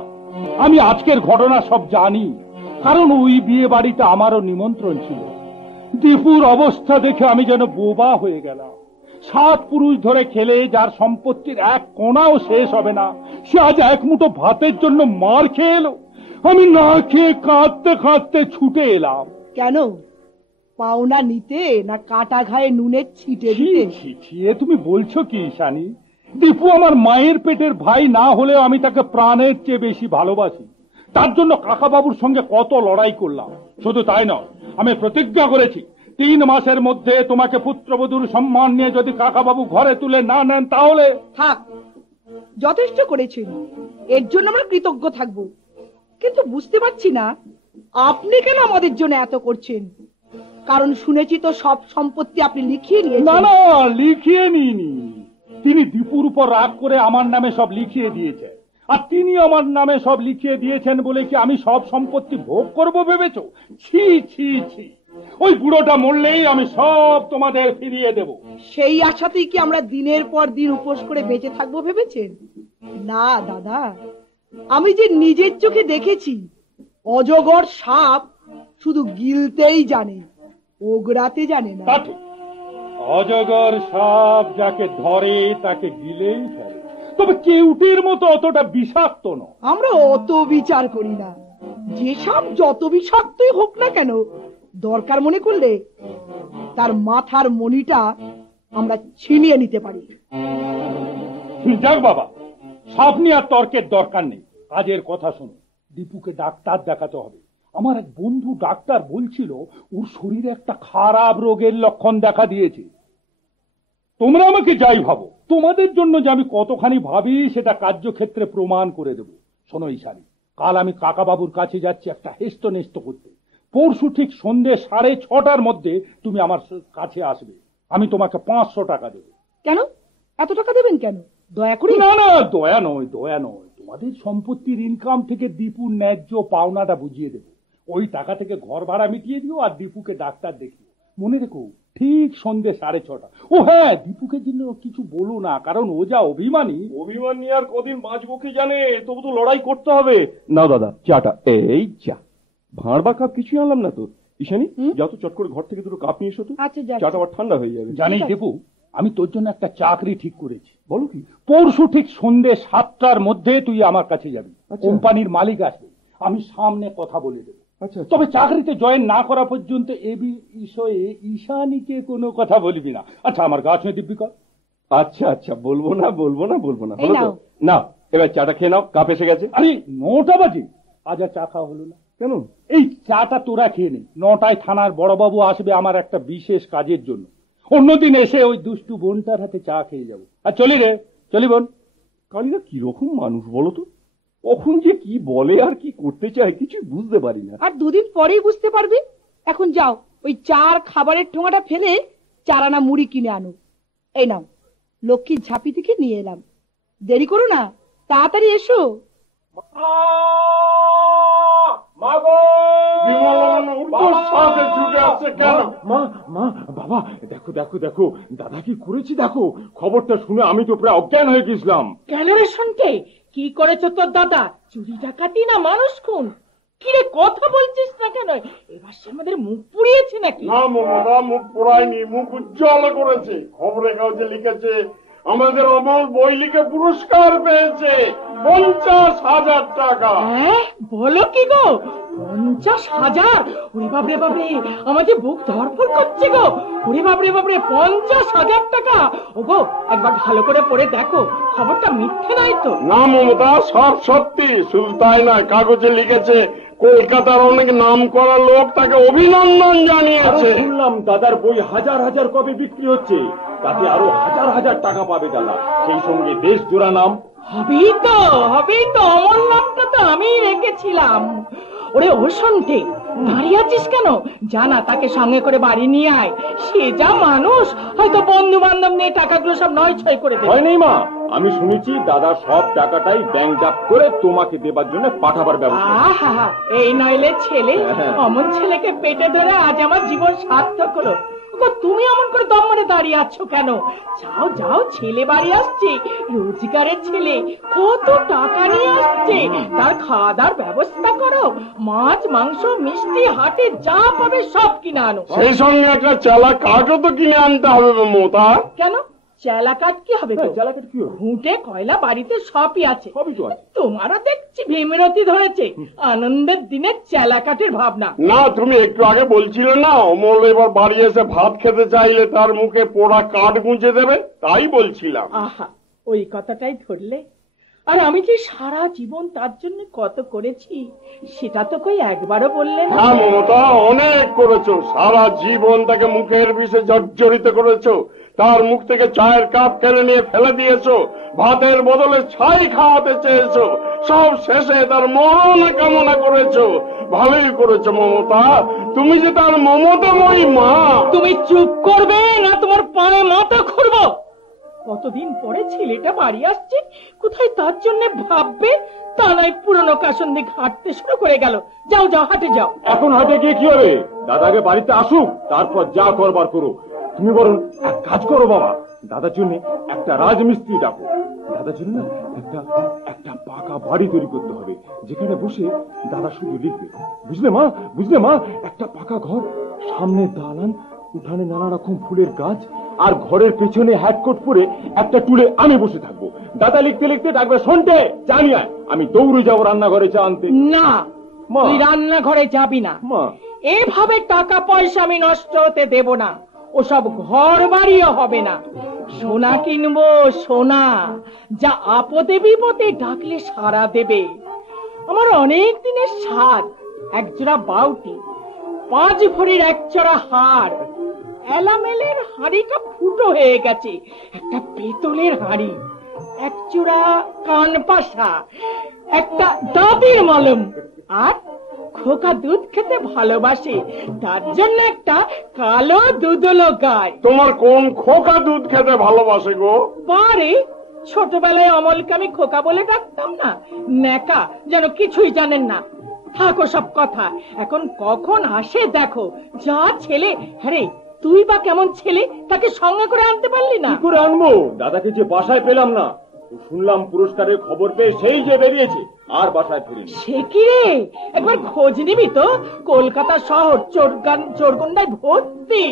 আমি আজকের ঘটনা সব জানি, কারণ ওই বিয়ে বাড়িতে আমারও নিমন্ত্রণ ছিল। দীপুর অবস্থা দেখে আমি যেন বোবা হয়ে গেলাম। 7 পুরুষ ধরে খেলে যার সম্পত্তির 1 কোণাও শেষ হবে না, সে আজ 1 মুঠো ভাতের জন্য মার খেয়ে এলো। আমি না খেয়ে কাঁদতে কাঁদতে ছুটে এলাম। কেন? পাওনা নিতে না কাটা ঘায়ে নুনের ছিটে দিতে? তুমি বলছো কি ঈশানী? দীপু আমার মায়ের পেটের ভাই না হলেও আমি তাকে প্রাণের চেয়ে বেশি ভালোবাসি। তার জন্য কাকা বাবুর সঙ্গে কত লড়াই করলাম। শুধু তাই নয়, আমি প্রতিজ্ঞা করেছি 3 মাসের মধ্যে তোমাকে পুত্রবধূর সম্মান নিয়ে যদি কাকা বাবু ঘরে তুলে না নেন তাহলে। থাক, যথেষ্ট করেছেন, এর জন্য আমরা কৃতজ্ঞ থাকব। কিন্তু বুঝতে পারছি না আপনি কেন আমাদের জন্য এত করছেন। কারণ শুনেছি তো সব সম্পত্তি আপনি লিখিয়ে না নিয়েছেন। না, লিখিয়ে নিইনি। তিনি দীপুর উপর রাগ করে আমার নামে সব লিখিয়ে দিয়েছে। আর তিনি আমার নামে সব লিখিয়ে দিয়েছেন বলে কি আমি সব সম্পত্তি ভোগ করব ভেবেছো? ছি ছি ছি, ওই বুড়োটা মরলেই আমি সব তোমাদের ফিরিয়ে দেব। সেই আশাতেই কি আমরা দিনের পর দিন উপোস করে বেঁচে থাকবো ভেবেছেন? না দাদা, আমি যে নিজের চোখে দেখেছি অজগর সাপ শুধু গিলতেই জানে, ওগরাতে জানে না। তা ঠিক, অজগর সাপ যাকে ধরে তাকে গিলেই ফেলে, তবে কেউটির মতো অতটা বিষাক্ত নয়। আমরা অত বিচার করি না। যে সাপ যত বিষাক্তই হোক না কেন, দরকার মনে করলে তার মাথার মণিটা আমরা ছিনিয়ে নিতে পারি। যাক বাবা, সাপ নিয়ে আর তর্কের দরকার নেই, কাজের কথা শোনো। দীপুকে ডাক্তার দেখাতে হবে। আমার এক বন্ধু ডাক্তার বলছিল ওর শরীরে একটা খারাপ রোগের লক্ষণ দেখা দিয়েছে। তোমরা আমাকে যাই ভাবো, তোমাদের জন্য যে আমি কতখানি ভাবি সেটা কার্যক্ষেত্রে প্রমাণ করে দেব। শোনো ঈশানী, কাল আমি কাকা বাবুর কাছে যাচ্ছি একটা হেস্ত নেস্ত করতে। পরশু ঠিক সন্ধ্যে 6:30টার মধ্যে তুমি আমার কাছে আসবে। আমি তোমাকে 500 টাকা দেবো। কেন এত টাকা দেবেন কেন? দয়া করে। না না, দয়া নয়, দয়া নয়। তোমাদের সম্পত্তির ইনকাম থেকে দীপুর ন্যায্য পাওনাটা বুঝিয়ে দেবো। ওই টাকা থেকে ঘর ভাড়া মিটিয়ে দিও আর দীপুকে ডাক্তার দেখিও। মনে রেখো, ঠিক সন্ধ্যে 6:30। ও হ্যাঁ, দীপুকে জন্য কিছু বলো না, কারণ ও যা অভিমানী। অভিমান নিয়ে আর কদিন বাঁচবো কি জানে, তবু তো লড়াই করতে হবে। নাও দাদা চাটা, এই চা। ভাঁড় বা কাপ কিছুই আনলাম না তো। ঈশানী, যত চট করে ঘর থেকে 2 কাপ নিয়ে এসো তো। আচ্ছা, যাচ্ছি। চাটা আবার ঠান্ডা হয়ে যাবে। জানিস দীপু, আমি তোর জন্য একটা চাকরি ঠিক করেছি। বলো কি? পরশু ঠিক সন্ধ্যে 7টার মধ্যে তুই আমার কাছে যাবি। আচ্ছা। কোম্পানির মালিক আসবে, আমি সামনে কথা বলে দেবো। আচ্ছা, তবে চাকরিতে জয়েন না করা পর্যন্ত এ বিষয়ে ঈশানীকে কোনো কথা বলবি না। আচ্ছা, আমার গা ছুঁয়ে দিব্যি কর। আচ্ছা আচ্ছা, বলবো না বলবো না বলবো না। এই হলো তো? নাও। না, এবার চাটা খেয়ে নাও, কাপ এসে গেছে। আরে 9টা বাজে, আজ আর চা খাওয়া হলো না কেন? এই চাটা তোরা খেয়ে নে। 9টায় থানার বড়বাবু আসবে আমার একটা বিশেষ কাজের জন্য। অন্যদিন এসে ওই দুষ্টু বোনটার হাতে চা খেয়ে যাবো। আর চলি রে, চলি বোন। কালীদা কিরকম মানুষ বলো তো? কখন যে কি বলে আর কি করতে চায় কিছুই বুঝতে পারি না। আর 2 দিন পরেই বুঝতে পারবে। এখন যাও, ওই চার খাবারের ঠোঙাটা ফেলে 4 আনা মুড়ি কিনে আনো। এই নাও, লক্ষ্মীর ঝাঁপি থেকে নিয়ে এলাম। দেরি করো না, তাড়াতাড়ি এসো। বাবা, দেখো দেখো দেখো, দাদা কি করেছি দেখো। খবরটা শুনে আমি তো প্রায় অজ্ঞান হয়ে গেছিলাম। কেন রে শুনতে? কি করেছো তোর দাদা? চুরি ডাকাতি না মানুষ খুন? কিরে কথা বলছিস না কেন? এবার সে আমাদের মুখ পুড়িয়েছে নাকি? না মমতা, মুখ পোড়ায়নি, মুখ উজ্জ্বল করেছে। খবরের কাগজে লিখেছে আমাদের অমল বই লিখে পুরস্কার পেয়েছে 50,000 টাকা। হ্যাঁ, বলো কি গো? 50,000? ওরে বাপরে বাপরে, আমার যে বুক ধরফর করছে গো। ওরে বাপরে বাপরে, 50,000 টাকা! ওগো, একবার ভালো করে পড়ে দেখো, খবরটা মিথ্যে নয় তো? না মমতা, সব সত্যি। শুধু তাই নয়, কাগজে লিখেছে কলকাতার অনেক নাম করা লোক তাকে অভিনন্দন জানিয়েছে। শুনলাম দাদার বই হাজার হাজার কপি বিক্রি হচ্ছে, তাতে আরো হাজার হাজার টাকা পাবে দাদা। সেই সঙ্গে দেশ জোড়া নাম। হবেই তো, হবেই তো। অমর নামটা তো আমি রেখেছিলাম। ওরে ও শুনতে, দাঁড়িয়ে আছিস কেন? জানা তাকে সঙ্গে করে বাড়ি নিয়ে আয়। সে যা মানুষ, হয়তো বন্ধু বান্ধব নিয়ে টাকাগুলো সব নয় ছয় করে দেবে। হয় নাই মা, আমি শুনেছি দাদা সব টাকাটাই ব্যাংক ড্রাফট করে তোমাকে দেবার জন্য পাঠাবার ব্যবস্থা। আহা, এই নইলে ছেলে। অমন ছেলেকে পেটে ধরে আজ আমার জীবন সার্থক হলো। তুমি এমন করে দম মেরে দাঁড়িয়ে আছো কেন? যাও যাও, ছেলে বাড়ি আসছে, রোজগারের ছেলে, কত টাকা নিয়ে আসছে, তার খাওয়া দাওয়ার ব্যবস্থা করো। মাছ মাংস মিষ্টি হাটে যা পাবে সব কিনে আনো। সেই সঙ্গে একটা চালা কাঠও তো কিনে আনতে হবে মমতা। কেন? চেলা কাঠ কি হবে? চালাকের কি হবে? ঘুঁটে কয়লা বাড়িতে সবই আছে। সবই তো আছে। তোমারও দেখছি ভীমরতি ধরেছে আনন্দের দিনে চেলা কাঠের ভাবনা। না, তুমি একটু আগে বলছিলে না অমল এবার বাড়ি এসে ভাত খেতে চাইলে তার মুখে পোড়া কাঠ গুঁজে দেবে, তাই বলছিলাম। আহা, ওই কথাটাই ধরলে। আর আমি যে সারা জীবন তার জন্য কত করেছি সেটা তো কই একবারও বললেন না। হ্যাঁ মমতা, অনেক করেছো। সারা জীবন তাকে মুখের বিষে জর্জরিত করেছো, তার মুখ থেকে চায়ের কাপ কেড়ে নিয়ে ফেলে দিয়েছো, ভাতের বদলে ছাই খাওয়াতে চেয়েছো, সব শেষে তার মরণ কামনা করেছো। ভালোই করেছো মমতা, তুমি যে তার মমতাময়ী মা। তুমি চুপ করবে না তোমার পায়ে মাথা খুঁড়বো? কতদিন পরে ছেলেটা বাড়ি আসছে, কোথায় তার জন্য ভাববে, তা নয় পুরনো কাসন দিক হাঁটতে শুরু করে গেল। যাও যাও, হাঁটে যাও। এখন হাটে গিয়ে কি হবে? দাদাকে বাড়িতে আসুক, তারপর যা করবার করো। তুমি বরং এক কাজ করো বাবা, দাদার জন্য একটা রাজমিস্ত্রি ডাকো। দাদার জন্য একটা পাকা বাড়ি তৈরি করতে হবে, যেখানে বসে দাদা শুধু লিখবে। বুঝলে মা, বুঝলে মা? একটা পাকা ঘর, সামনে দালান, উঠানে নানা রকম ফুলের গাছ, আর ঘরের পেছনে হ্যাটকোট পরে একটা টুলে আমি বসে থাকবো। দাদা লিখতে লিখতে ডাকবে, শুনতে জানি আয়। আমি দৌড়ে যাবো রান্নাঘরে চা আনতে। না, তুই রান্নাঘরে যাবি না। এভাবে টাকা পয়সা আমি নষ্ট হতে দেব না। ওসব ঘর বাড়িও হবে না। সোনা কিনবো, সোনা, যা আপদে বিপদে ডাকলে সাড়া দেবে। আমার অনেক দিনের সাধ, একজোড়া বাউটি, 5 ভরির একজোড়া হার, এলামেলের হাঁড়িটা ফুটো হয়ে গেছে, একটা পেতলের হাঁড়ি, একজোড়া কানপাশা, একটা দাদির মলম, আর খোকা দুধ খেতে ভালোবাসে, তার জন্য একটা কালো দুধলো গায়। তোমার কোন খোকা দুধ খেতে ভালোবাসে গো? বারে, ছোটবেলায় অমলকে আমি খোকা বলে ডাকতাম না, নেকা, যেন কিছুই জানেন না। থাকো সব কথা, এখন কখন আসে দেখো। যা ছেলে, হ্যাঁ তুই বা কেমন ছেলে, তাকে সঙ্গে করে আনতে পারলি না? কি করে আনবো? দাদাকে যে বাসায় পেলাম না, শুনলাম পুরস্কারের খবর পেয়ে সেই যে বেরিয়েছে, আর বাসায় ফিরিনি। সে কি রে, একবার খোঁজ নিবি তো? কলকাতা শহর চোরগুন্ডায় ভর্তি,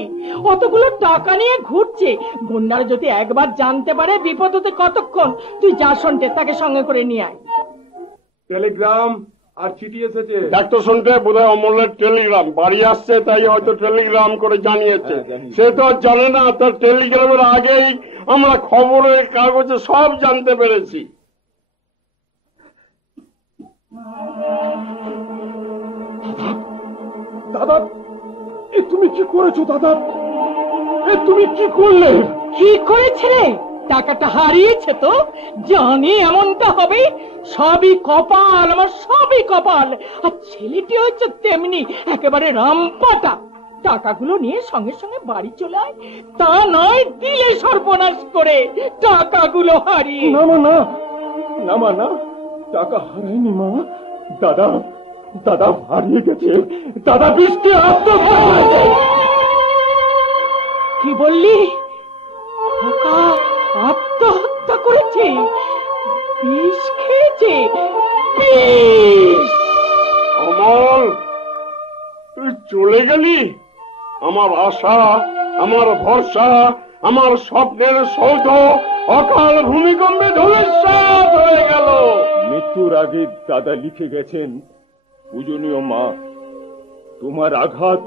অতগুলো টাকা নিয়ে ঘুরছে। গুন্ডারা যদি একবার জানতে পারে বিপদ হতে কতক্ষণ। তুই যা, শুনতে তাকে সঙ্গে করে নিয়ে আয়। টেলিগ্রাম আর চিঠি এসেছে। ডাক্তার শুনতে বোধহয় অমলের টেলিগ্রাম বাড়ি আসছে, তাই হয়তো টেলিগ্রাম করে জানিয়েছে। সে তো আর জানে না, তার টেলিগ্রামের আগেই আমরা খবরের কাগজে সব জানতে পেরেছি। দাদা, এ তুমি কি করেছো? দাদা, এ তুমি কি করলে? কি করেছিলে? টাকাটা হারিয়েছে তো, জানি এমনটা হবে। সবই কপাল, আমার সবই কপাল। আর ছেলেটি হচ্ছে তেমনি, একেবারে রামপাটা। টাকাগুলো নিয়ে সঙ্গে সঙ্গে বাড়ি চলে আয়, তা নয় দিলে সর্বনাশ করে টাকাগুলো হারিয়ে। না মা, না না মা, না, টাকা হারায়নি মা। দাদা, দাদা হারিয়ে গেছে। দাদা বৃষ্টি আত্মহত্যা করেছে। কি বললি? খোকা আত্মহত্যা করেছে? বিষ খেয়েছে? বিষ! অমল, তুই চলে গেলি। আমার আশা, আমার ভরসা, আমার স্বপ্নের সৌধ অকাল ভূমিকম্পে ধূলিসাৎ হয়ে গেল। মৃত্যুর আগে দাদা লিখে গেছেন, পূজনীয় মা, তোমার আঘাত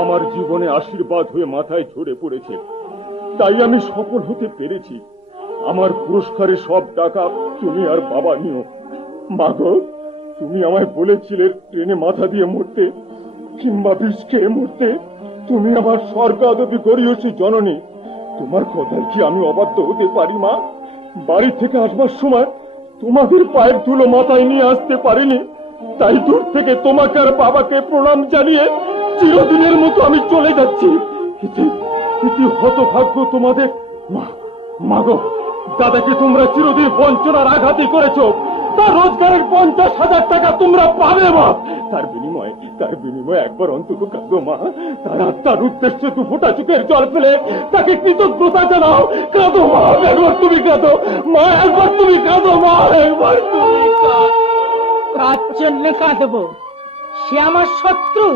আমার জীবনে আশীর্বাদ হয়ে মাথায় ঝরে পড়েছে, তাই আমি সফল হতে পেরেছি। আমার পুরস্কারের সব টাকা তুমি আর বাবা নিও। মাগো, তুমি আমায় বলেছিলে ট্রেনে মাথা দিয়ে মরতে কিংবা বিষ খেয়ে মরতে। তুমি আমার স্বর্গাদপি গরিয়সী জননী। তোমার কথায় কি আমি অবাধ্য হতে পারি মা? বাড়ি থেকে আসবার সময় তোমাদের পায়ের ধুলো মাথায় নিয়ে আসতে পারিনি, তাই দূর থেকে তোমাকে আর বাবাকে প্রণাম জানিয়ে চিরদিনের মতো আমি চলে যাচ্ছি। হতভাগ্য তোমাদের। মাগো, দাদাকে তোমরা চিরদিন বঞ্চনার আঘাতই করেছো। তার রোজগারের 50,000 টাকা তোমরা পাবে মা। তার বিনিময়ে একবার অন্তত কাঁদো মা। তার আত্মার উদ্দেশ্যে 2 ফোঁটা চোখের জল ফেলে তাকে কৃতজ্ঞতা জানাও। কাঁদো মা, একবার তুমি কাঁদো মা, একবার তুমি কাঁদো মা, একবার তুমি কাঁদো। কার জন্য কাঁদবো? সে আমার শত্রু,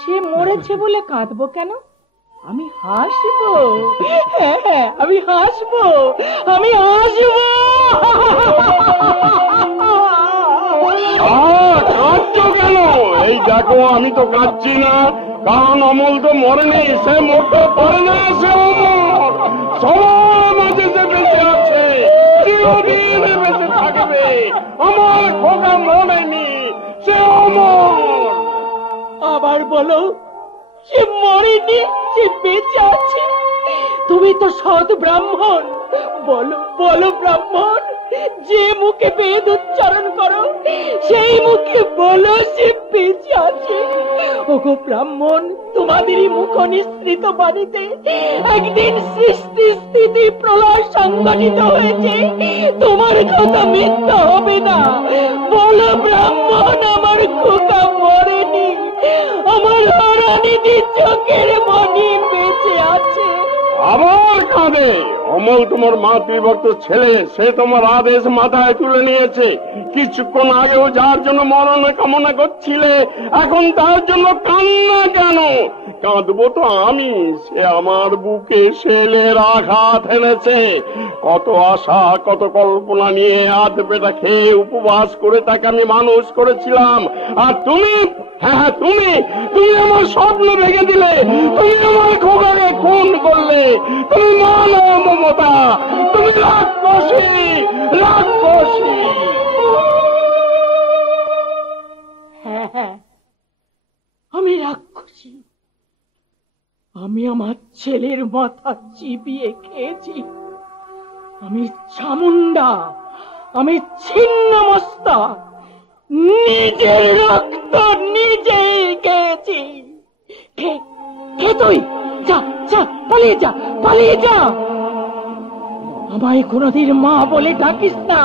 সে মরেছে বলে কাঁদবো কেন? আমি হাসবো, হ্যাঁ আমি হাসবো, আমি হাসবো। কাঁদছো কেন? এই দেখো, আমি তো কাঁদছি না, কারণ অমল তো মরেনি, সে মরতে পারে না। সে অমর, সবার মাঝে সে বেঁচে আছে, চিরদিন বেঁচে থাকবে। আমার খোকা মরেনি, সে অমর। আবার বলো, সে মরেনি, সে বেঁচে আছে। তুমি তো সৎ ব্রাহ্মণ, বলো বলো ব্রাহ্মণ, যে মুখে বেদ উচ্চারণ করো সেই মুখে বলো সে বেঁচে আছে। ওগো ব্রাহ্মণ, তোমাদেরই মুখ নিঃসৃত বাণীতে একদিন সৃষ্টি স্থিতি প্রলয় সংগঠিত হয়েছে। তোমার কথা মিথ্যা হবে না। বলো ব্রাহ্মণ, আমার খোকা মরেনি, আমার হরানিধি চোখের মণি বেঁচে আছে। আবার কাঁদে। অমল তোমার মাতৃভক্ত ছেলে, সে তোমার আদেশ মাথায় তুলে নিয়েছে। কিছুক্ষণ আগেও যার জন্য মরণ কামনা করছিলে, এখন তার জন্য কান্না কেন? কাঁদবো তো আমি, সে আমার বুকে শেলের আঘাত এনেছে। কত আশা, কত কল্পনা নিয়ে আধ পেটা খেয়ে উপবাস করে তাকে আমি মানুষ করেছিলাম। আর তুমি, হ্যাঁ তুমি আমার স্বপ্ন ভেঙে দিলে, তুমি আমার খোকাকে খুন করলে। তুমি মানব মমতা, তুমি রাক্ষসী, রাক্ষসী। হ্যাঁ হ্যাঁ, আমি রাক্ষসী। আমি আমার ছেলের মাথা চিবিয়ে খেয়েছি। আমি চামুন্ডা, আমি ছিন্নমস্তা, নিজের রক্ত নিজেই খেয়েছি। খে তুই, যা যা, পালিয়ে যা, পালিয়ে যা। আমায় কোনদিন মা বলে ডাকিস না,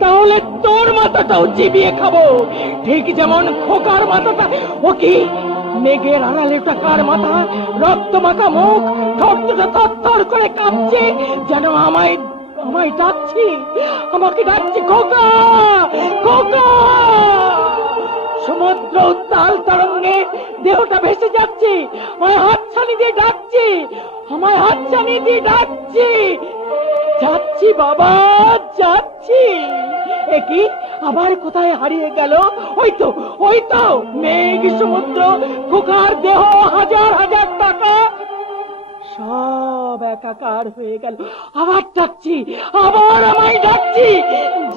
তাহলে তোর মাথাটাও চিবিয়ে খাবো। ঠিক যেমন খোকার মাথাটা। ও কি মেঘের আড়ালে টাকার মাথা, রক্ত মাখা মুখ, ঠোঁট দুটো থরথর করে কাঁপছে, যেন আমায় ডাকছি, আমাকে ডাকছি খোকা, খোকা। সমুদ্র উত্তাল তরঙ্গে দেহটা ভেসে যাচ্ছে, আমায় হাতছানি দিয়ে ডাকছি, আমায় হাতছানি দিয়ে ডাকছি। যাচ্ছি বাবা, যাচ্ছি। একই আবার কোথায় হারিয়ে গেল? ওই তো মেঘ, সমুদ্র, খোকার দেহ, হাজার হাজার টাকা সব একাকার হয়ে গেল। আবার ডাকছি, আবার আমায় ডাকছি।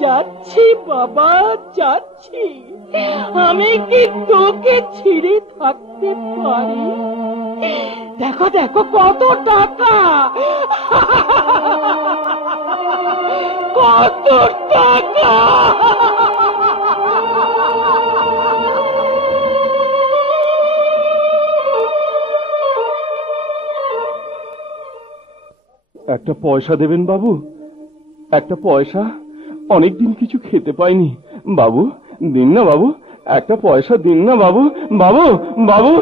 যাচ্ছি বাবা, যাচ্ছি। আমি কি তোকে ছিঁড়ে থাকতে পারি? দেখো দেখো কত টাকা, কত টাকা। একটা পয়সা দেবেন বাবু, একটা পয়সা। অনেকদিন কিছু খেতে পাইনি বাবু, দিন না বাবু, একটা পয়সা দিন না বাবু। বাবু, বাবু,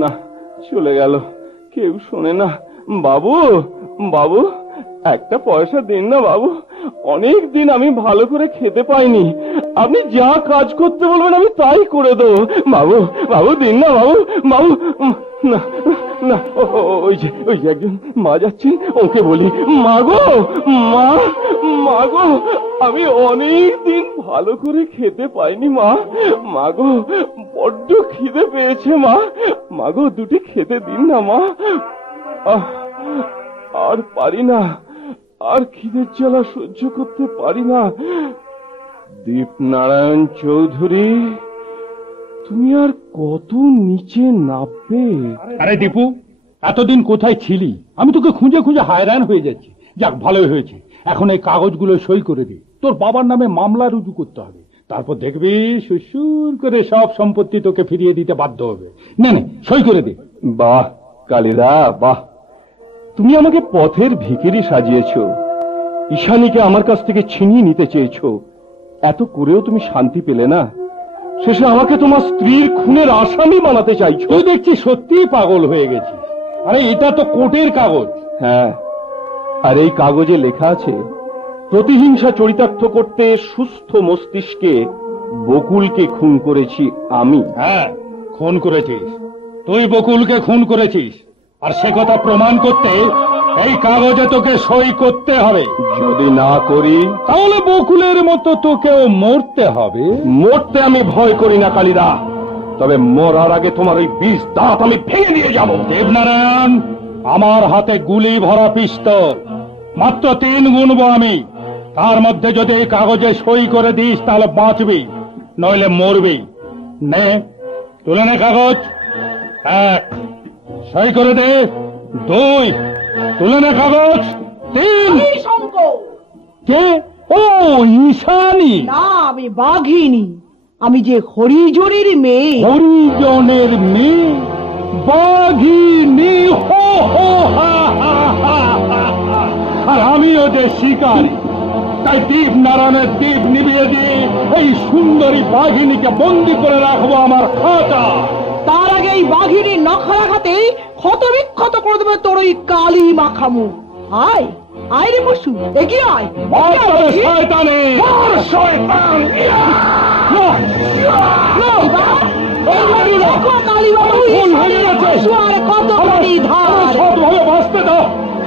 না, চলে গেল, কেউ শোনে না। বাবু, বাবু, একটা পয়সা দিন না বাবু। অনেক দিন আমি ভালো করে খেতে পাইনি। আপনি যা কাজ করতে বলবেন আমি তাই করে দেবো। বাবু, বাবু, দিন না বাবু। বাবু, না না, ওই যে একজন মা যাচ্ছেন, ওকে বলি, মাগো, মা, মাগো, আমি অনেক দিন ভালো করে খেতে পাইনি মা। মাগো, বড্ড খিদে পেয়েছে মা। মাগো, দুটি খেতে দিন না মা। আর পারি না, আর খিদের জ্বালা সহ্য করতে পারি না। দীপনারায়ণ চৌধুরী, তুমি আর কত নিচে নামবে? আরে দীপু, এতদিন কোথায় ছিলি? আমি তোকে খুঁজে খুঁজে হায়রান হয়ে যাচ্ছি। যাক, ভালোই হয়েছে। এখন এই কাগজগুলো সই করে দে। তোর বাবার নামে মামলা রুজু করতে হবে। তারপর দেখবি সুসুর করে সব সম্পত্তি তোকে ফিরিয়ে দিতে বাধ্য হবে। না, সই করে দে। বাহ কালিদা, বাহ, তুমি আমাকে পথের ভিখারি সাজিয়েছ। ঈশানীকে আমার কাছ থেকে ছিনিয়ে নিতে চেয়েছ। এত করেও তুমি শান্তি পেলে না। শেষে আমাকে তোমার স্ত্রীর খুনের আসামি বানাতে চাইছো। তুই দেখছি সত্যিই পাগল হয়ে গেছিস। আরে এটা তো কোর্টের কাগজ। হ্যাঁ, আর এই কাগজে লেখা আছে, প্রতিহিংসা চরিতার্থ করতে সুস্থ মস্তিষ্কে বকুলকে খুন করেছি আমি। হ্যাঁ, খুন করেছিস তুই, বকুলকে খুন করেছিস। আর সে কথা প্রমাণ করতে এই কাগজে তোকে সই করতে হবে। যদি না করি তাহলে বকুলের মতো তোকেও মরতে হবে। মরতে আমি ভয় করি না কালিদা, তবে মরার আগে তোমার ওই বিষ দাঁত আমি ভেঙে দিয়ে যাব। দেবনারায়ণ, আমার হাতে গুলি ভরা পিস্তল, মাত্র 3 গুনবো আমি। তার মধ্যে যদি এই কাগজে সই করে দিস তাহলে বাঁচবি, নইলে মরবি। নে, তুলে নে কাগজ। 1, সই করে দে। 2, তুলে নে কাগজ। 3, এই শঙ্কর, কে? ও ঈশানী। না, আমি বাঘিনী। আমি যে হরিজনের মেয়ে। হরিজনের মেয়ে? বাঘিনী? হো হো হা হা হা হা হা। আর আমিও যে শিকারী, তাই দীপ নারায়ণের দীপ নিভিয়ে দিয়ে এই সুন্দরী বাঘিনীকে বন্দি করে রাখবো আমার খাঁচা। তার আগে এই বাঘিনীর নখরাঘাতেই ক্ষত বিক্ষত করে দেবে তোর ওই কালী মাখামু। আয় আয় রে পশু, এগিয়ে আয়। শয়তানে শয়তান। সৎভাবে বাঁচতে দাও,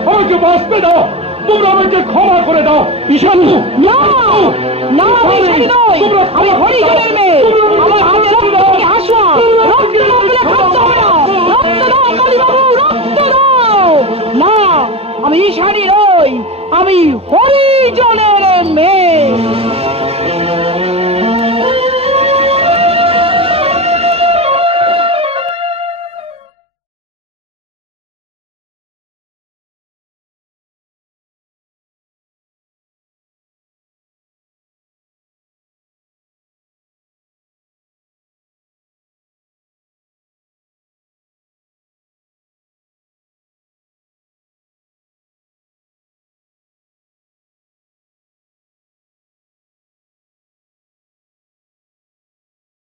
আমাকে বাঁচতে দাও, তোমরা আমাকে ক্ষমা করে দাও। ঈশানী, না না, আমি ছাড়ি নই, আমি হরিজনের মেয়ে। আমার হাতে রক্ত থেকে হাসুয়া, রক্ত না পেলে খাচ্ছে হবে না। রক্ত দাও কালীবাবু, রক্ত দাও। না, আমি ঈশানী নই, আমি হরিজনের মেয়ে।